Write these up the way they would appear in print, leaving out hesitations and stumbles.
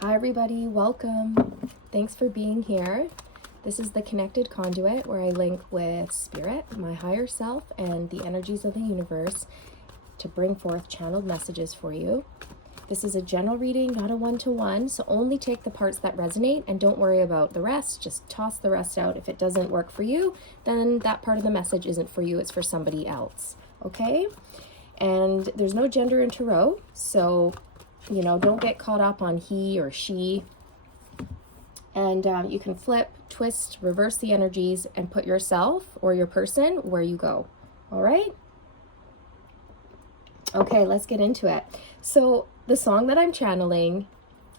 Hi everybody, welcome. Thanks for being here. This is the Connected Conduit where I link with spirit, my higher self, and the energies of the universe to bring forth channeled messages for you. This is a general reading, not a one-to-one, so only take the parts that resonate and don't worry about the rest. Just toss the rest out. If it doesn't work for you, then that part of the message isn't for you, it's for somebody else, okay? And there's no gender in tarot, so don't get caught up on he or she. And you can flip, twist, reverse the energies and put yourself or your person where you go. All right? Okay, let's get into it. So the song that I'm channeling,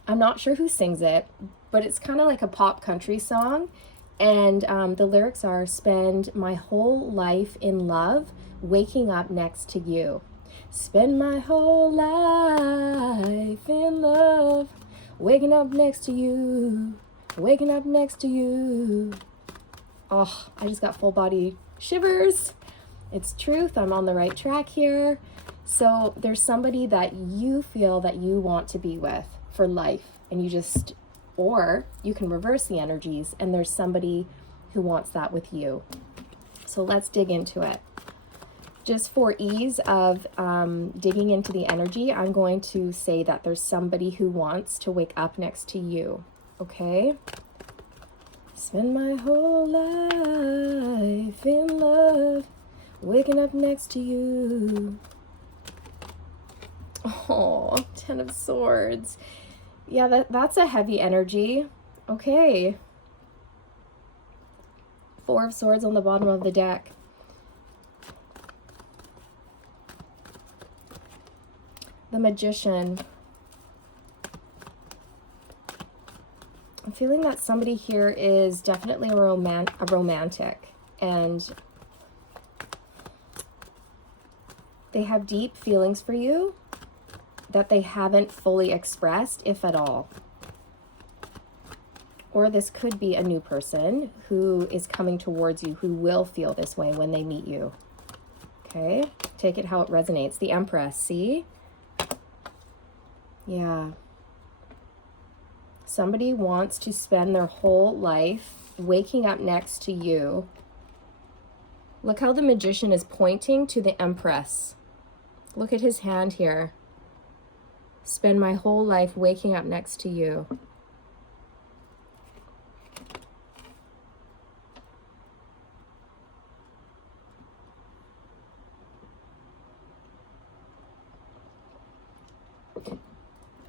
I'm not sure who sings it, but it's kind of like a pop country song. And the lyrics are, spend my whole life in love, waking up next to you. Spend my whole life in love, waking up next to you, waking up next to you. Oh, I just got full body shivers. It's truth. I'm on the right track here. So there's somebody that you feel that you want to be with for life, and or you can reverse the energies and there's somebody who wants that with you. So let's dig into it. Just for ease of digging into the energy, I'm going to say that there's somebody who wants to wake up next to you, okay? Spend my whole life in love, waking up next to you. Oh, 10 of Swords. Yeah, that's a heavy energy. Okay. 4 of Swords on the bottom of the deck. The Magician. I'm feeling that somebody here is definitely a romantic, and they have deep feelings for you that they haven't fully expressed, if at all. Or this could be a new person who is coming towards you who will feel this way when they meet you. Okay, take it how it resonates. The Empress, see? Yeah. Somebody wants to spend their whole life waking up next to you. Look how the Magician is pointing to the Empress. Look at his hand here. Spend my whole life waking up next to you.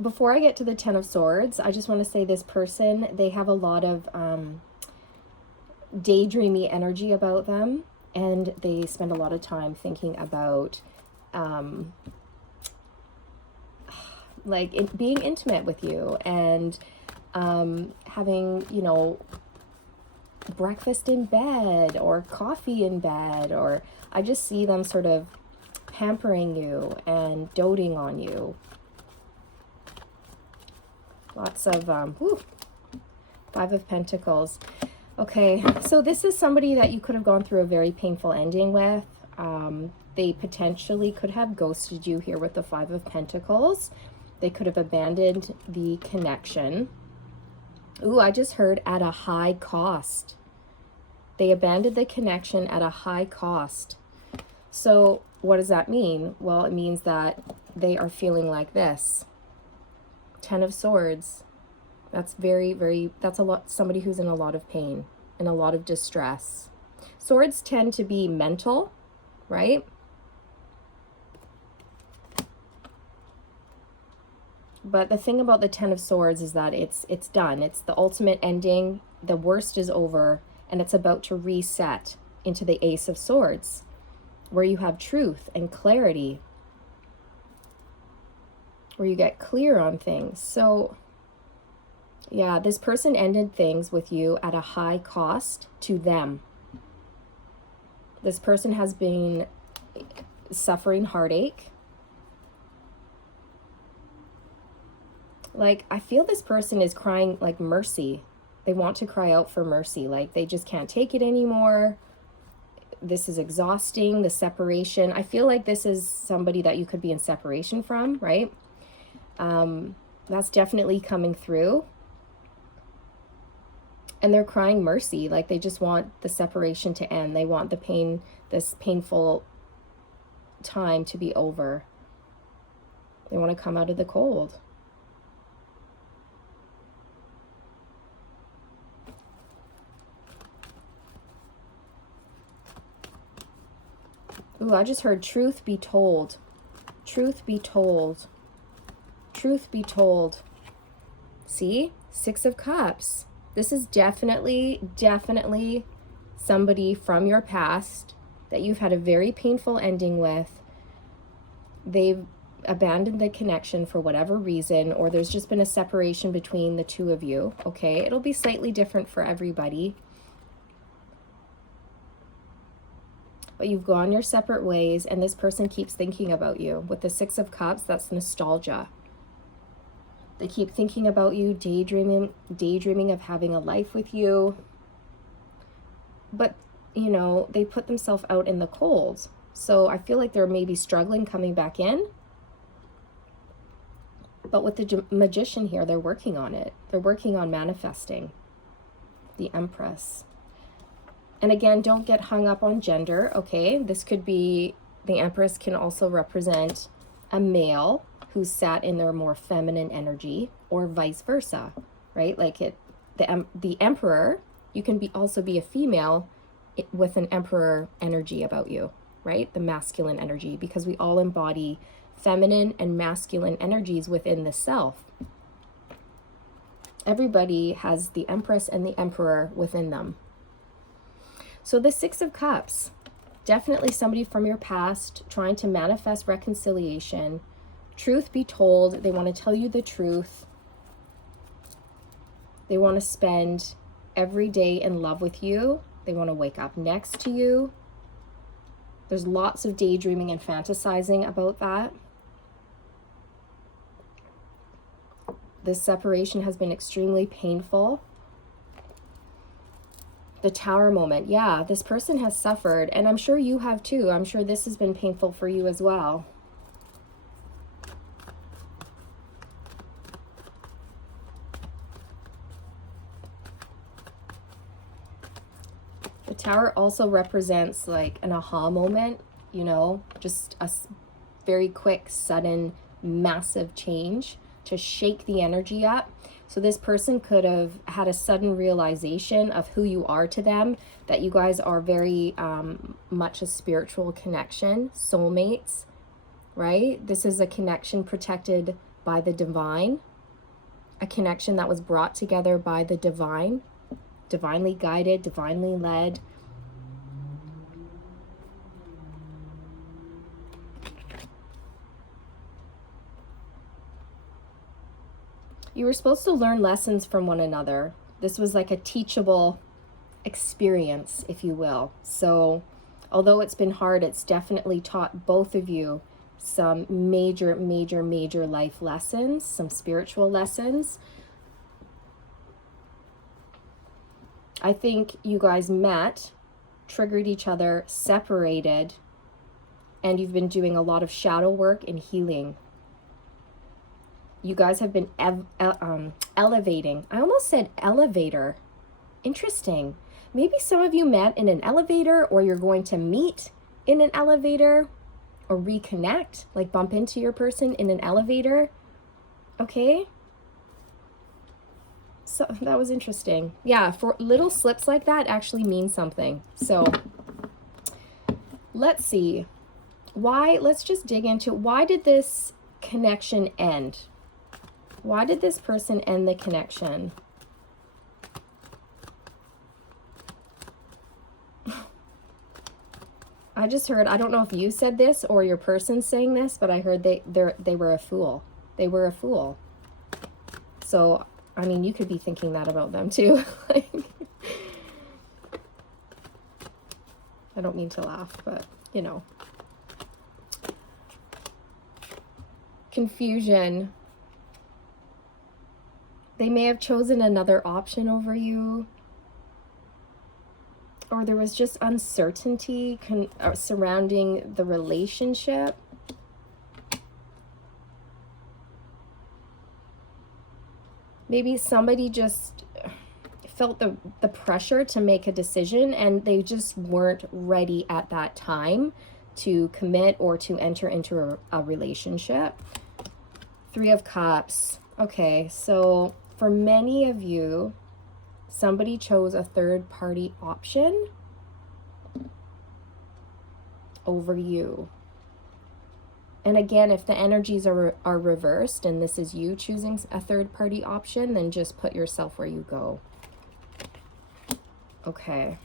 Before I get to the 10 of Swords, I just want to say this person, they have a lot of daydreamy energy about them, and they spend a lot of time thinking about being intimate with you and having, breakfast in bed or coffee in bed, or I just see them sort of pampering you and doting on you. Lots of, 5 of Pentacles. Okay, so this is somebody that you could have gone through a very painful ending with. They potentially could have ghosted you here with the 5 of Pentacles. They could have abandoned the connection. Ooh, I just heard at a high cost. They abandoned the connection at a high cost. So what does that mean? Well, it means that they are feeling like this. 10 of Swords. That's that's a lot, somebody who's in a lot of pain and a lot of distress. Swords tend to be mental, right? But the thing about the 10 of Swords is that it's done. It's the ultimate ending. The worst is over, and it's about to reset into the Ace of Swords, where you have truth and clarity, where you get clear on things. So yeah, this person ended things with you at a high cost to them. This person has been suffering heartache. Like, I feel this person is crying like mercy. They want to cry out for mercy. Like, they just can't take it anymore. This is exhausting, the separation. I feel like this is somebody that you could be in separation from, right? That's definitely coming through. And they're crying mercy. Like they just want the separation to end. They want the pain, this painful time to be over. They want to come out of the cold. Ooh, I just heard truth be told. Truth be told. Truth be told. See? 6 of Cups. This is definitely somebody from your past that you've had a very painful ending with. They've abandoned the connection for whatever reason, or there's just been a separation between the two of you. Okay, it'll be slightly different for everybody. But you've gone your separate ways, and this person keeps thinking about you. With the 6 of Cups, that's nostalgia. They keep thinking about you, daydreaming of having a life with you. But, you know, they put themselves out in the cold. So I feel like they're maybe struggling coming back in. But with the Magician here, they're working on it. They're working on manifesting. The Empress. And again, don't get hung up on gender, okay? This could be, the Empress can also represent a male who's sat in their more feminine energy, or vice versa, right? Like the Emperor, you can also be a female with an Emperor energy about you, right? The masculine energy, because we all embody feminine and masculine energies within the self. Everybody has the Empress and the Emperor within them. So the 6 of Cups, definitely somebody from your past trying to manifest reconciliation. Truth be told, they want to tell you the truth. They want to spend every day in love with you. They want to wake up next to you. There's lots of daydreaming and fantasizing about that. This separation has been extremely painful. The Tower moment. Yeah, this person has suffered, and I'm sure you have too. I'm sure this has been painful for you as well. The Tower also represents like an aha moment, you know, just a very quick, sudden, massive change to shake the energy up. So this person could have had a sudden realization of who you are to them, that you guys are very much a spiritual connection, soulmates, right? This is a connection protected by the divine, a connection that was brought together by the divine, divinely guided, divinely led. You were supposed to learn lessons from one another. This was like a teachable experience, if you will. So although it's been hard, it's definitely taught both of you some major life lessons, some spiritual lessons. I think you guys met, triggered each other, separated, and you've been doing a lot of shadow work and healing. You guys have been elevating. I almost said elevator. Interesting. Maybe some of you met in an elevator, or you're going to meet in an elevator, or reconnect, like bump into your person in an elevator. Okay. So that was interesting. Yeah, for little slips like that actually mean something. So let's see. Let's just dig into why did this connection end? Why did this person end the connection? I just heard, I don't know if you said this or your person saying this, but I heard they were a fool. They were a fool. So, I mean, you could be thinking that about them too. Like, I don't mean to laugh, but you know. Confusion. They may have chosen another option over you. Or there was just uncertainty surrounding the relationship. Maybe somebody just felt the pressure to make a decision and they just weren't ready at that time to commit or to enter into a relationship. Three of Cups. Okay, so for many of you, somebody chose a third party option over you. And again, if the energies are reversed and this is you choosing a third party option, then just put yourself where you go. Okay.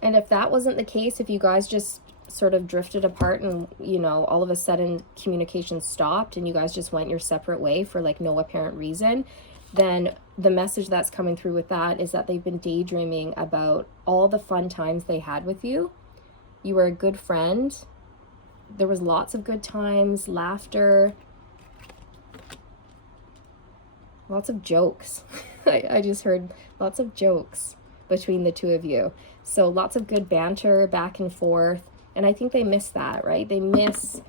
And if that wasn't the case, if you guys just sort of drifted apart and, you know, all of a sudden communication stopped and you guys just went your separate way for like no apparent reason, then the message that's coming through with that is that they've been daydreaming about all the fun times they had with you. You were a good friend. There was lots of good times, laughter, lots of jokes. I just heard lots of jokes between the two of you. So lots of good banter back and forth. And I think they miss that, right? They miss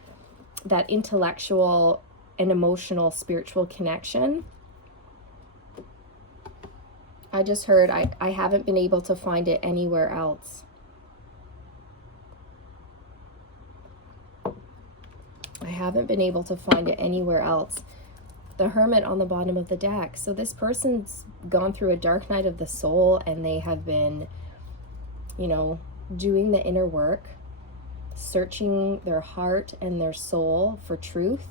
that intellectual and emotional, spiritual connection. I just heard I haven't been able to find it anywhere else. I haven't been able to find it anywhere else. The Hermit on the bottom of the deck. So this person's gone through a dark night of the soul and they have been, you know, doing the inner work, searching their heart and their soul for truth.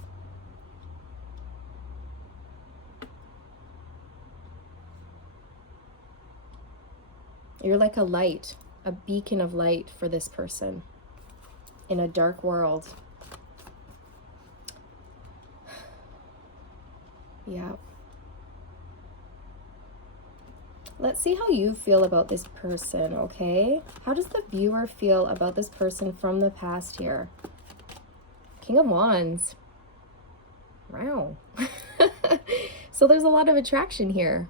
You're like a light, a beacon of light for this person in a dark world. Yeah. Let's see how you feel about this person, okay? How does the viewer feel about this person from the past here? King of Wands. Wow. So there's a lot of attraction here.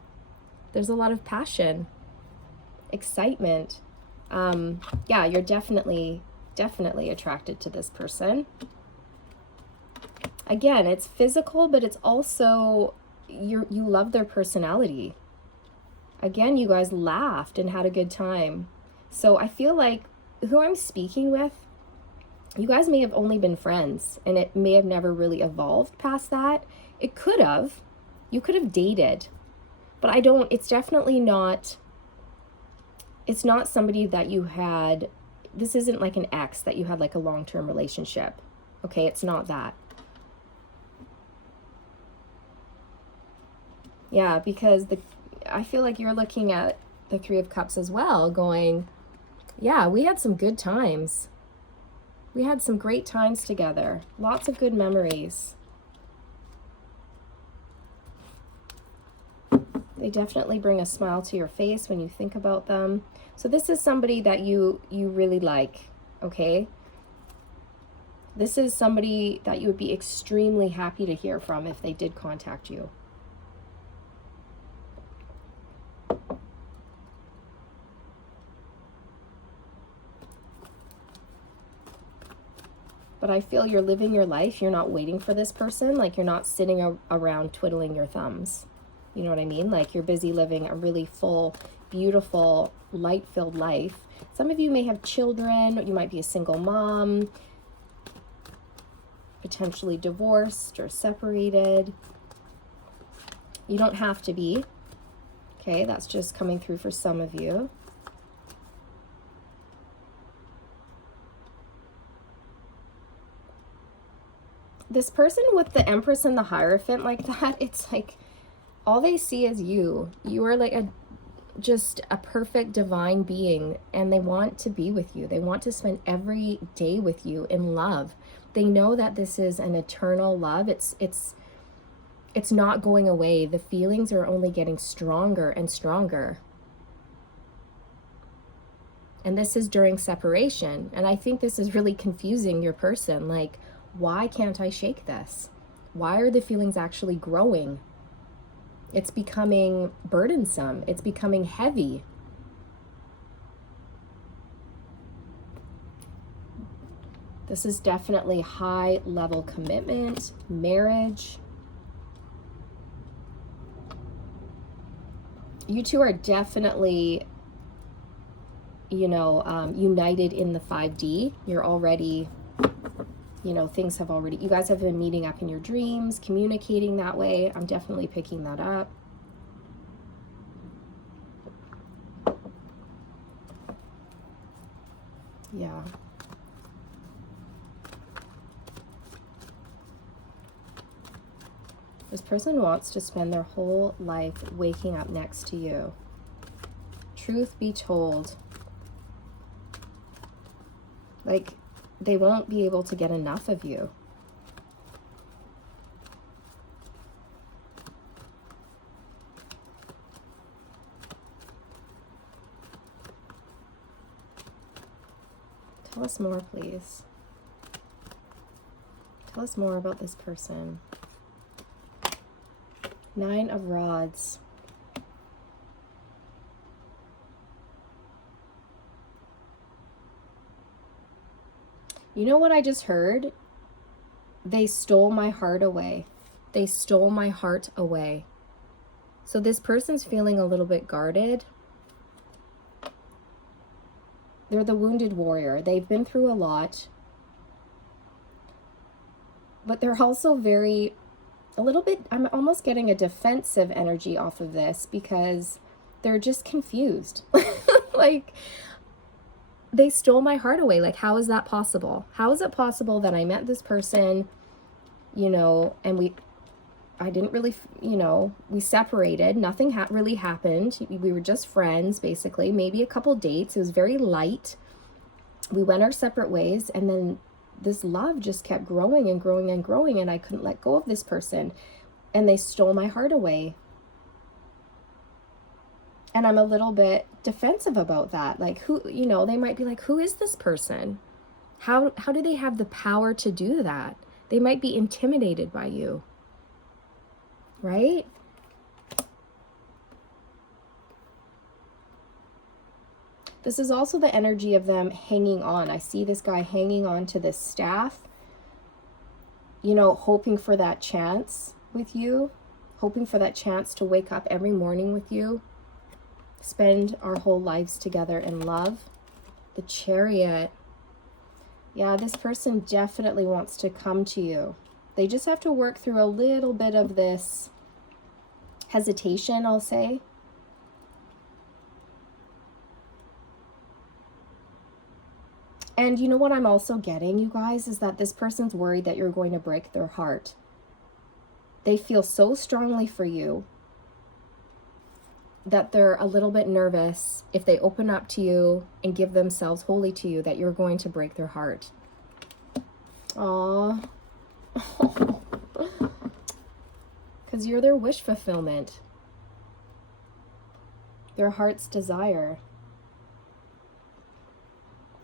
There's a lot of passion, excitement. Yeah, you're definitely attracted to this person. Again, it's physical, but it's also you love their personality. Again, you guys laughed and had a good time. So I feel like who I'm speaking with, you guys may have only been friends and it may have never really evolved past that. It could have. You could have dated. But it's definitely not, it's not somebody that you had, this isn't like an ex that you had like a long-term relationship. Okay, it's not that. Yeah, because I feel like you're looking at the Three of Cups as well, going, yeah, we had some good times. We had some great times together. Lots of good memories. They definitely bring a smile to your face when you think about them. So this is somebody that you really like, okay? This is somebody that you would be extremely happy to hear from if they did contact you. But I feel you're living your life. You're not waiting for this person. Like you're not sitting around twiddling your thumbs. You know what I mean? Like you're busy living a really full, beautiful, light-filled life. Some of you may have children. You might be a single mom, potentially divorced or separated. You don't have to be. Okay, that's just coming through for some of you. This person with the Empress and the Hierophant like that, it's like all they see is you. You are like just a perfect divine being, and they want to be with you. They want to spend every day with you in love. They know that this is an eternal love. It's not going away. The feelings are only getting stronger and stronger. And this is during separation. And I think this is really confusing your person. Like, why can't I shake this? Why are the feelings actually growing? It's becoming burdensome. It's becoming heavy. This is definitely high level commitment, marriage. You two are definitely, you know, united in the 5D. You're already, you know, things have already, you guys have been meeting up in your dreams, communicating that way. I'm definitely picking that up. Yeah. This person wants to spend their whole life waking up next to you. Truth be told, like, they won't be able to get enough of you. Tell us more, please. Tell us more about this person. 9 of Rods. You know what I just heard? They stole my heart away. They stole my heart away. So this person's feeling a little bit guarded. They're the wounded warrior. They've been through a lot. But they're also a little bit, I'm almost getting a defensive energy off of this because they're just confused. Like, they stole my heart away. Like, how is that possible? How is it possible that I met this person, you know, and I didn't really, you know, we separated. Nothing really happened. We were just friends, basically. Maybe a couple dates. It was very light. We went our separate ways, and then this love just kept growing and growing and growing, and I couldn't let go of this person, and they stole my heart away. And I'm a little bit defensive about that. Like, who, you know, they might be like, who is this person? How do they have the power to do that? They might be intimidated by you, right? This is also the energy of them hanging on. I see this guy hanging on to this staff, you know, hoping for that chance with you, hoping for that chance to wake up every morning with you, spend our whole lives together in love. The Chariot. Yeah, this person definitely wants to come to you. They just have to work through a little bit of this hesitation, I'll say. And you know what I'm also getting, you guys, is that this person's worried that you're going to break their heart. They feel so strongly for you that they're a little bit nervous if they open up to you and give themselves wholly to you, that you're going to break their heart. Aww. Because you're their wish fulfillment. Their heart's desire.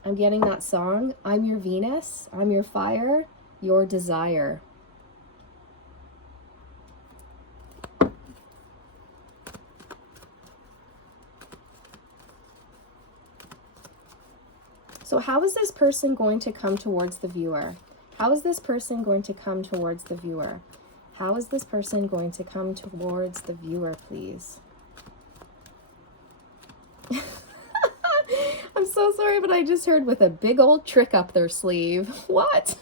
I'm getting that song, I'm your Venus, I'm your fire, your desire. So how is this person going to come towards the viewer? How is this person going to come towards the viewer? How is this person going to come towards the viewer, please? I'm so sorry, but I just heard with a big old trick up their sleeve. What?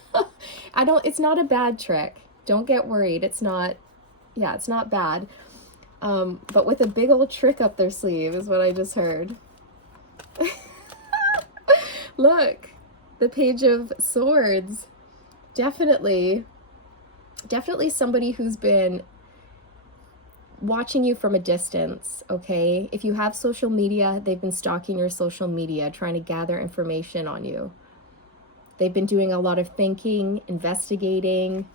It's not a bad trick. Don't get worried. It's not bad. But with a big old trick up their sleeve is what I just heard. Look, the Page of Swords. Definitely somebody who's been watching you from a distance, okay? If you have social media, they've been stalking your social media, trying to gather information on you. They've been doing a lot of thinking, investigating.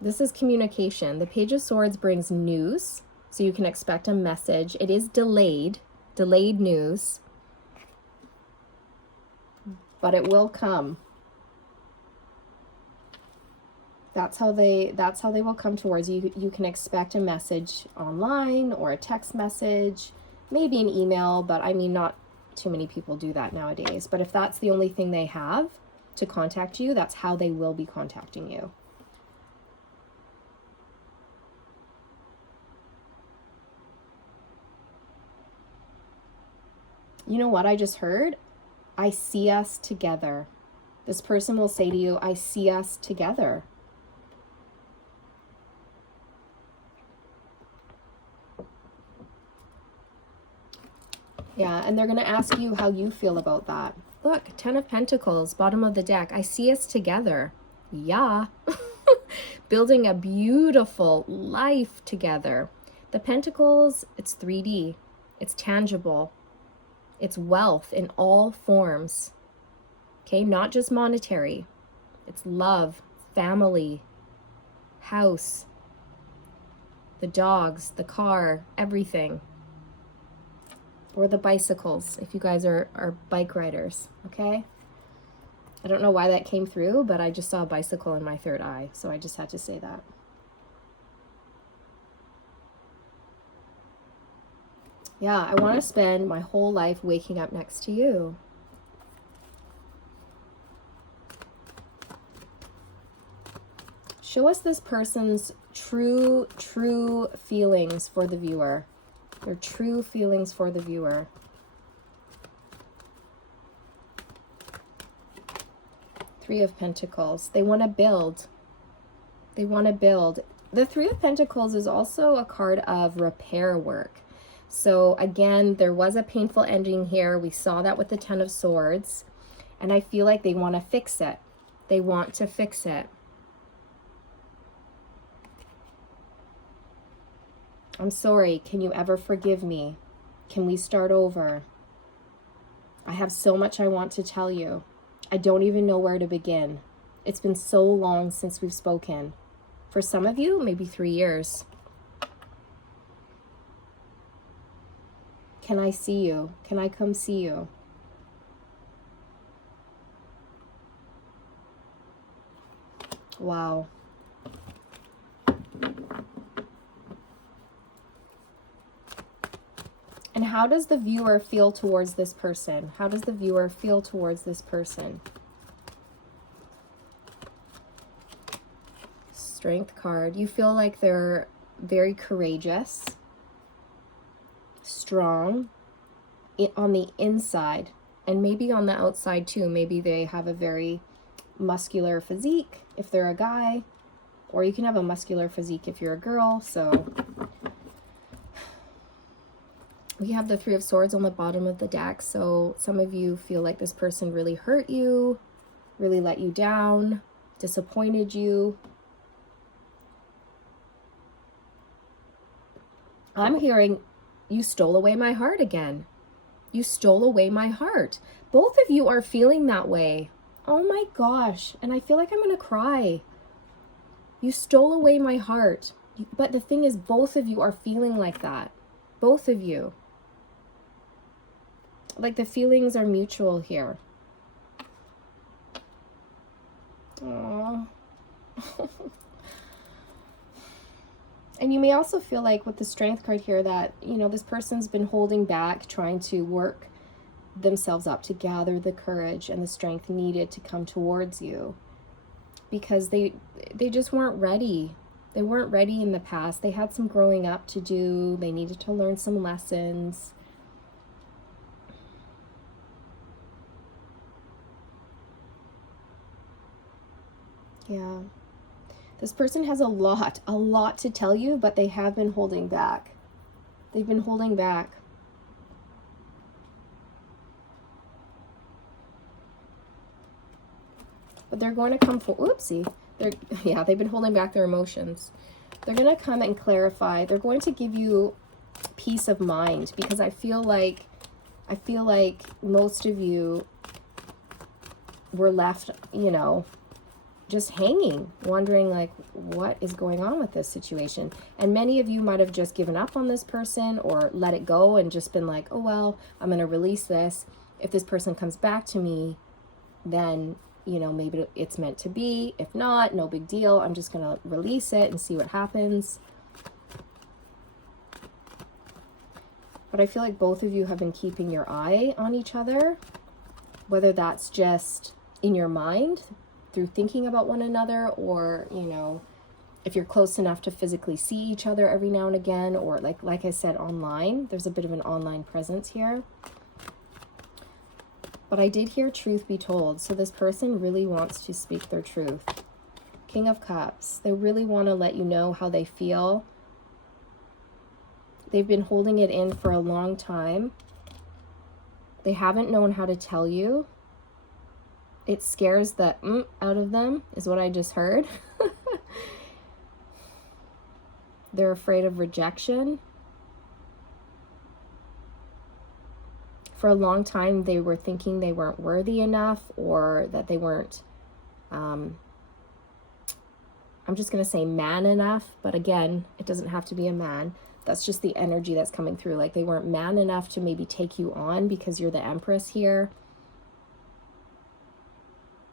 This is communication. The Page of Swords brings news, so you can expect a message. It is delayed news, but it will come. That's how they will come towards you. You can expect a message online or a text message, maybe an email, but I mean not too many people do that nowadays. But if that's the only thing they have to contact you, that's how they will be contacting you. You know what I just heard? I see us together. This person will say to you, I see us together. Yeah, and they're going to ask you how you feel about that. Look, 10 of Pentacles, bottom of the deck. I see us together. Yeah. Building a beautiful life together. The Pentacles, it's 3D. It's tangible. It's wealth in all forms. Okay, not just monetary. It's love, family, house, the dogs, the car, everything. Or the bicycles, if you guys are bike riders, okay? I don't know why that came through, but I just saw a bicycle in my third eye, so I just had to say that. Yeah, I want to spend my whole life waking up next to you. Show us this person's true feelings for the viewer. Their true feelings for the viewer. Three of Pentacles. They want to build. They want to build. The Three of Pentacles is also a card of repair work. So again, there was a painful ending here. We saw that with the Ten of Swords. And I feel like they want to fix it. They want to fix it. I'm sorry. Can you ever forgive me? Can we start over? I have so much I want to tell you. I don't even know where to begin. It's been so long since we've spoken. For some of you, maybe 3 years. Can I see you? Can I come see you? Wow. And how does the viewer feel towards this person? How does the viewer feel towards this person? Strength card. You feel like they're very courageous, strong on the inside, and maybe on the outside too. Maybe they have a very muscular physique if they're a guy, or you can have a muscular physique if you're a girl. So we have the Three of Swords on the bottom of the deck. So some of you feel like this person really hurt you, really let you down, disappointed you. I'm hearing you stole away my heart again. You stole away my heart. Both of you are feeling that way. Oh my gosh. And I feel like I'm going to cry. You stole away my heart. But the thing is, both of you are feeling like that. Both of you. Like the feelings are mutual here. Aww. And you may also feel like with the Strength card here that, you know, this person's been holding back, trying to work themselves up to gather the courage and the strength needed to come towards you. Because they just weren't ready. They weren't ready in the past. They had some growing up to do. They needed to learn some lessons. Yeah. This person has a lot to tell you, but they have been holding back. They've been holding back. But they're going to come for, oopsie. They've been holding back their emotions. They're going to come and clarify. They're going to give you peace of mind, because I feel like most of you were left, you know, just hanging, wondering like, what is going on with this situation? And many of you might have just given up on this person or let it go and just been like, oh, well, I'm going to release this. If this person comes back to me, then, you know, maybe it's meant to be. If not, no big deal. I'm just going to release it and see what happens. But I feel like both of you have been keeping your eye on each other, whether that's just in your mind through thinking about one another, or, you know, if you're close enough to physically see each other every now and again, or like I said, online. There's a bit of an online presence here. But I did hear truth be told. So this person really wants to speak their truth. King of Cups. They really want to let you know how they feel. They've been holding it in for a long time. They haven't known how to tell you. It scares the out of them, is what I just heard. They're afraid of rejection. For a long time, they were thinking they weren't worthy enough, or that they weren't, I'm just going to say man enough. But again, it doesn't have to be a man. That's just the energy that's coming through. Like they weren't man enough to maybe take you on because you're the Empress here.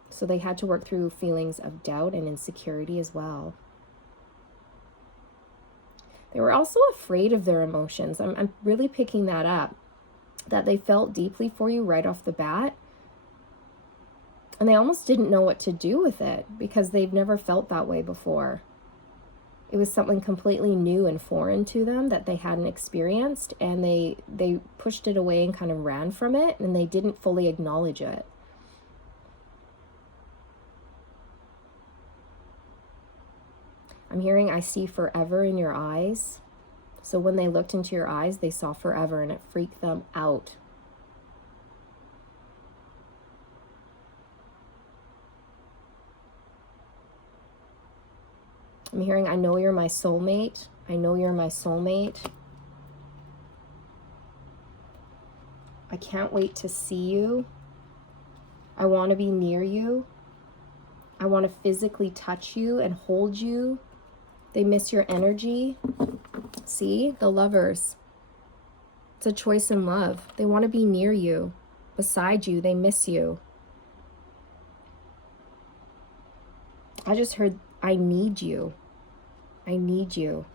So they had to work through feelings of doubt and insecurity as well. They were also afraid of their emotions. I'm really picking that up. That they felt deeply for you right off the bat. And they almost didn't know what to do with it because they've never felt that way before. It was something completely new and foreign to them that they hadn't experienced, and they pushed it away and kind of ran from it, and they didn't fully acknowledge it. I'm hearing, I see forever in your eyes. So when they looked into your eyes, they saw forever, and it freaked them out. I'm hearing, I know you're my soulmate. I know you're my soulmate. I can't wait to see you. I want to be near you. I want to physically touch you and hold you. They miss your energy. See, the Lovers. It's a choice in love. They want to be near you, beside you. They miss you. I just heard, I need you. I need you.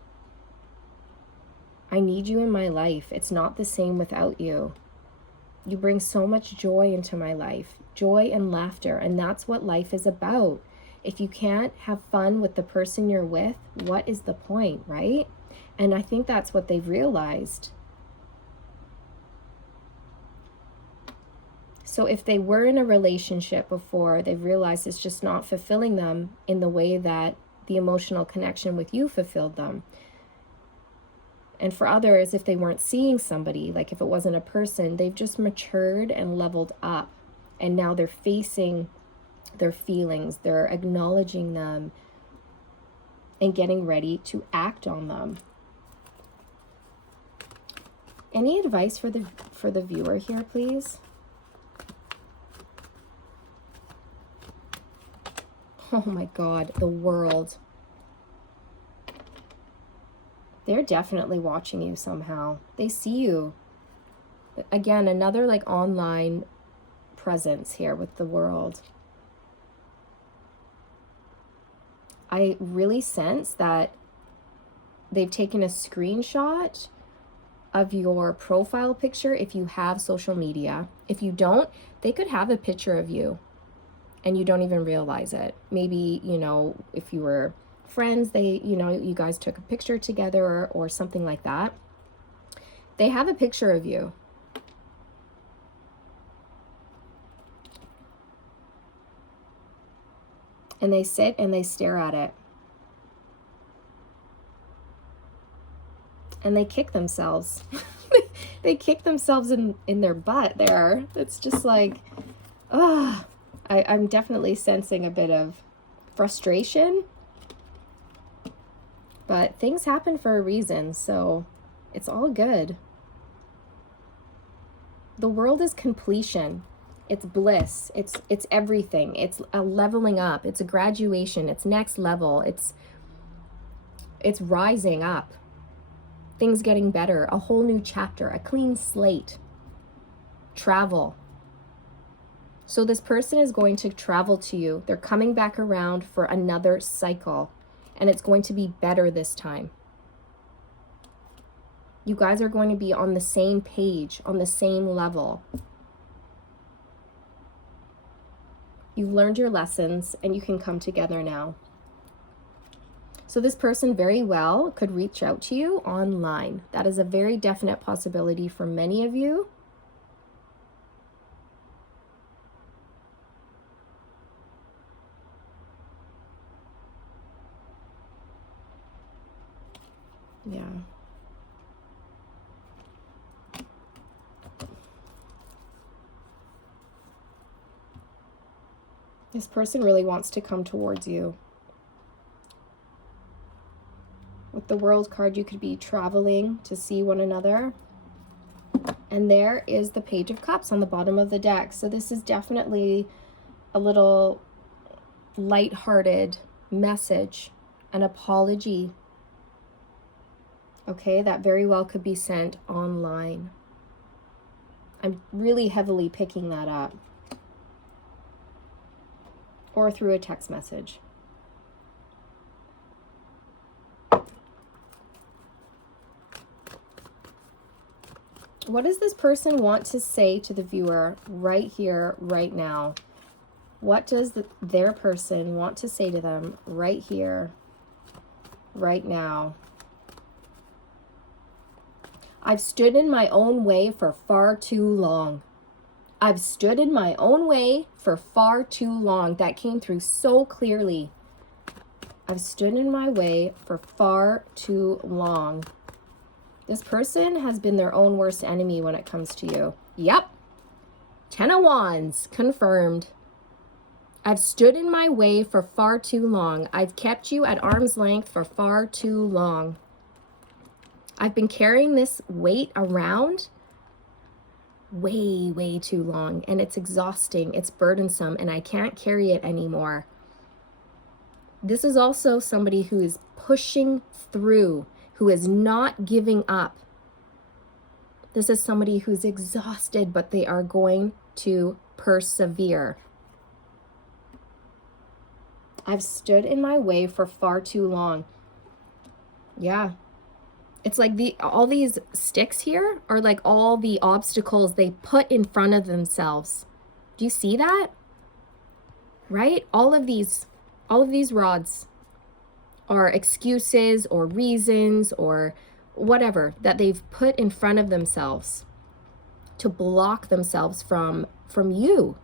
I need you in my life. It's not the same without you. You bring so much joy into my life, joy and laughter, and that's what life is about. If you can't have fun with the person you're with, what is the point, right? And I think that's what they've realized. So if they were in a relationship before, they've realized it's just not fulfilling them in the way that the emotional connection with you fulfilled them. And for others, if they weren't seeing somebody, like if it wasn't a person, they've just matured and leveled up. And now they're facing their feelings, they're acknowledging them and getting ready to act on them. Any advice for the viewer here, please? Oh my God, the World. They're definitely watching you somehow. They see you. Again, another like online presence here with the World. I really sense that they've taken a screenshot of your profile picture if you have social media. If you don't, they could have a picture of you and you don't even realize it. Maybe, you know, if you were friends, you guys took a picture together or something like that. They have a picture of you. And they sit and they stare at it. And they kick themselves. They kick themselves in their butt there. It's just like, I'm definitely sensing a bit of frustration. But things happen for a reason, so it's all good. The World is completion. It's bliss. It's everything. It's a leveling up. It's a graduation. It's next level. It's rising up. Things getting better. A whole new chapter. A clean slate. Travel. So this person is going to travel to you. They're coming back around for another cycle. And it's going to be better this time. You guys are going to be on the same page, on the same level. You've learned your lessons and you can come together now. So this person very well could reach out to you online. That is a very definite possibility for many of you. Yeah. This person really wants to come towards you. With the World card, you could be traveling to see one another. And there is the Page of Cups on the bottom of the deck. So this is definitely a little lighthearted message, an apology. Okay, that very well could be sent online. I'm really heavily picking that up. Or through a text message. What does this person want to say to the viewer right here, right now? What does their person want to say to them right here, right now? I've stood in my own way for far too long. I've stood in my own way for far too long. That came through so clearly. I've stood in my way for far too long. This person has been their own worst enemy when it comes to you. Yep. 10 of Wands, confirmed. I've stood in my way for far too long. I've kept you at arm's length for far too long. I've been carrying this weight around way too long, and it's exhausting, it's burdensome, and I can't carry it anymore. This is also somebody who is pushing through, who is not giving up. This is somebody who's exhausted, but they are going to persevere. I've stood in my way for far too long. Yeah. It's like all these sticks here are like all the obstacles they put in front of themselves. Do you see that? Right? All of these rods are excuses or reasons or whatever that they've put in front of themselves to block themselves from you.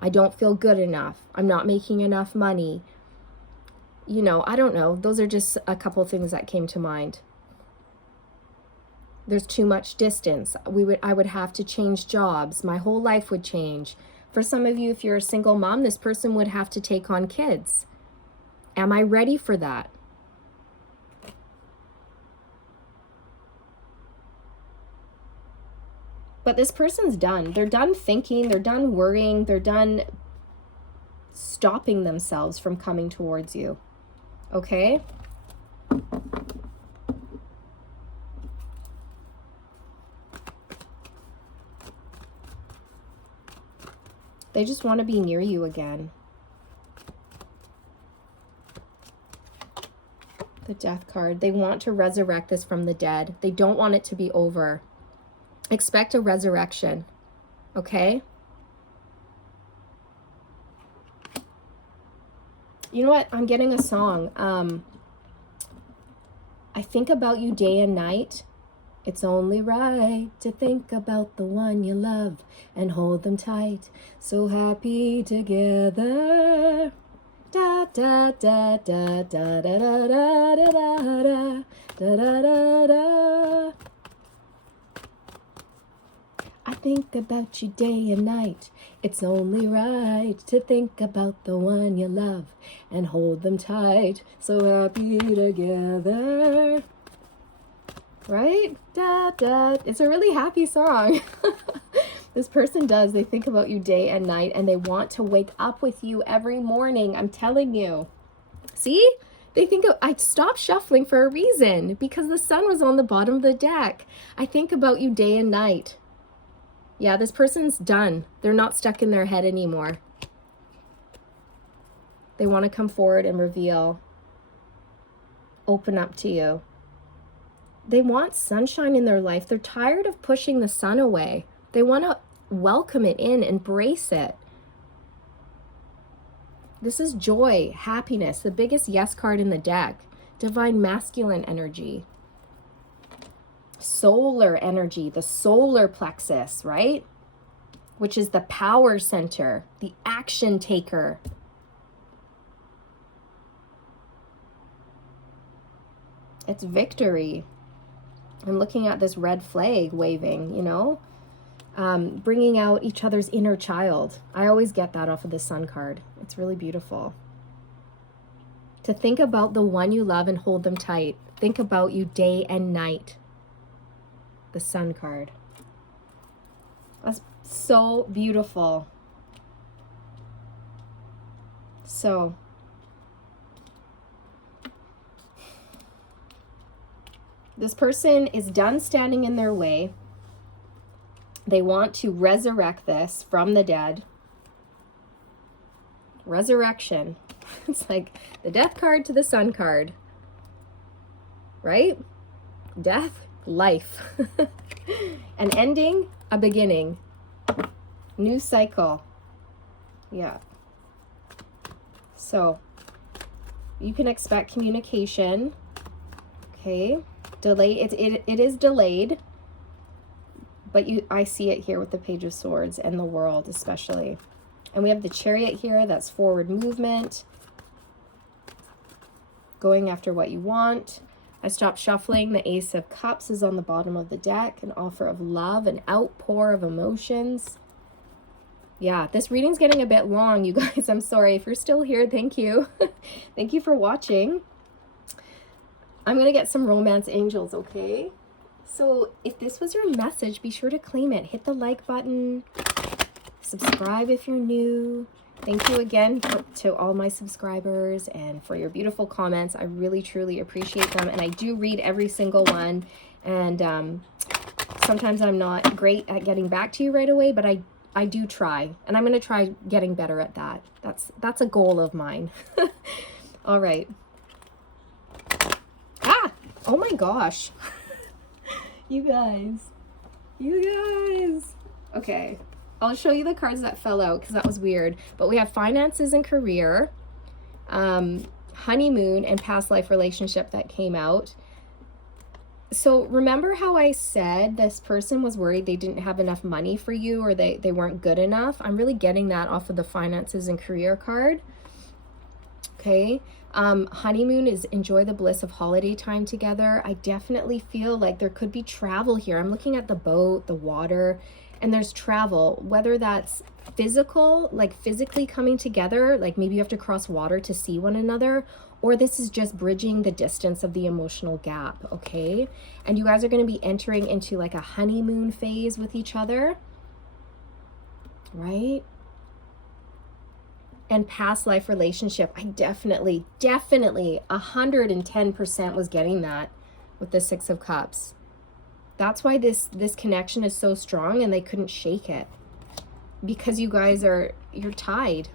I don't feel good enough. I'm not making enough money. You know, I don't know. Those are just a couple things that came to mind. There's too much distance. I would have to change jobs. My whole life would change. For some of you, if you're a single mom, this person would have to take on kids. Am I ready for that? But this person's done. They're done thinking, they're done worrying, they're done stopping themselves from coming towards you. Okay? They just want to be near you again. The Death card. They want to resurrect this from the dead. They don't want it to be over. Expect a resurrection. Okay? You know what? I'm getting a song. I think about you day and night. It's only right to think about the one you love and hold them tight. So happy together. Da da da da da da da da da da da da da da. I think about you day and night. It's only right to think about the one you love and hold them tight. So happy together. Right? Da, da. It's a really happy song. This person does. They think about you day and night, and they want to wake up with you every morning. I'm telling you. See? They think I stopped shuffling for a reason, because the sun was on the bottom of the deck. I think about you day and night. Yeah, this person's done. They're not stuck in their head anymore. They want to come forward and reveal open up to you. They want sunshine in their life. They're tired of pushing the sun away. They want to welcome it in, embrace it. This is joy, happiness, the biggest yes card in the deck. Divine masculine energy. Solar energy, the solar plexus, right? Which is the power center, the action taker. It's victory. I'm looking at this red flag waving, you know, bringing out each other's inner child. I always get that off of the Sun card. It's really beautiful. To think about the one you love and hold them tight. Think about you day and night. The Sun card. That's so beautiful. So, this person is done standing in their way. They want to resurrect this from the dead. Resurrection. It's like the Death card to the Sun card. Right? Death, life. An ending, a beginning. New cycle. Yeah. So, you can expect communication. Okay. Delayed. It is delayed. But I see it here with the Page of Swords and the World especially. And we have the Chariot here. That's forward movement. Going after what you want. I stopped shuffling. The Ace of Cups is on the bottom of the deck. An offer of love, an outpour of emotions. Yeah, this reading's getting a bit long, you guys. I'm sorry. If you're still here, thank you. Thank you for watching. I'm going to get some romance angels, okay? So if this was your message, be sure to claim it. Hit the like button. Subscribe if you're new. Thank you again to all my subscribers and for your beautiful comments. I really, truly appreciate them. And I do read every single one. And sometimes I'm not great at getting back to you right away, but I do try. And I'm going to try getting better at that. That's a goal of mine. All right. Ah! Oh my gosh. You guys. Okay. I'll show you the cards that fell out because that was weird. But we have finances and career, honeymoon, and past life relationship that came out. So remember how I said this person was worried they didn't have enough money for you or they weren't good enough? I'm really getting that off of the finances and career card. Okay. Honeymoon is enjoy the bliss of holiday time together. I definitely feel like there could be travel here. I'm looking at the boat, the water, and there's travel, whether that's physical, like physically coming together, like maybe you have to cross water to see one another, or this is just bridging the distance of the emotional gap, okay? And you guys are going to be entering into like a honeymoon phase with each other, right? And past life relationship, I definitely 110% was getting that with the Six of Cups. That's why this connection is so strong and they couldn't shake it. Because you guys you're tied.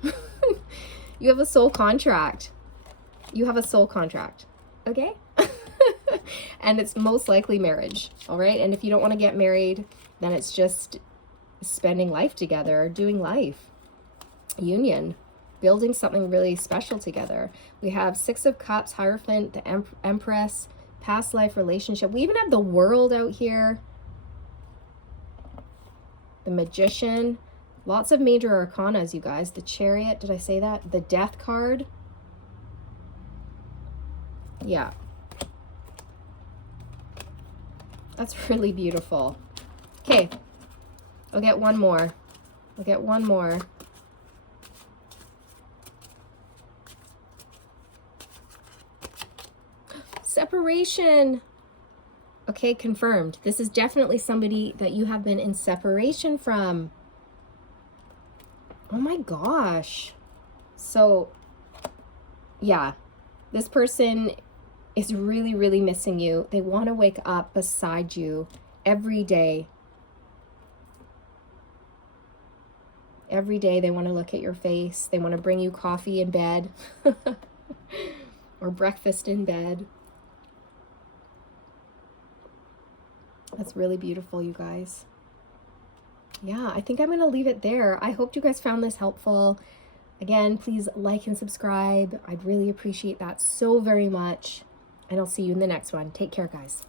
You have a soul contract. You have a soul contract. Okay? And it's most likely marriage. All right? And if you don't want to get married, then it's just spending life together, doing life. Union. Building something really special together. We have Six of Cups, Hierophant, the Empress, past life relationship. We even have the World out here. The Magician. Lots of major arcanas, you guys. The Chariot, did I say that? The Death card. Yeah. That's really beautiful. Okay. I'll get one more. Separation. Okay, confirmed. This is definitely somebody that you have been in separation from. Oh my gosh. So, yeah, this person is really, really missing you. They want to wake up beside you every day. Every day they want to look at your face. They want to bring you coffee in bed or breakfast in bed. That's really beautiful, you guys. Yeah, I think I'm going to leave it there. I hope you guys found this helpful. Again, please like and subscribe. I'd really appreciate that so very much. And I'll see you in the next one. Take care, guys.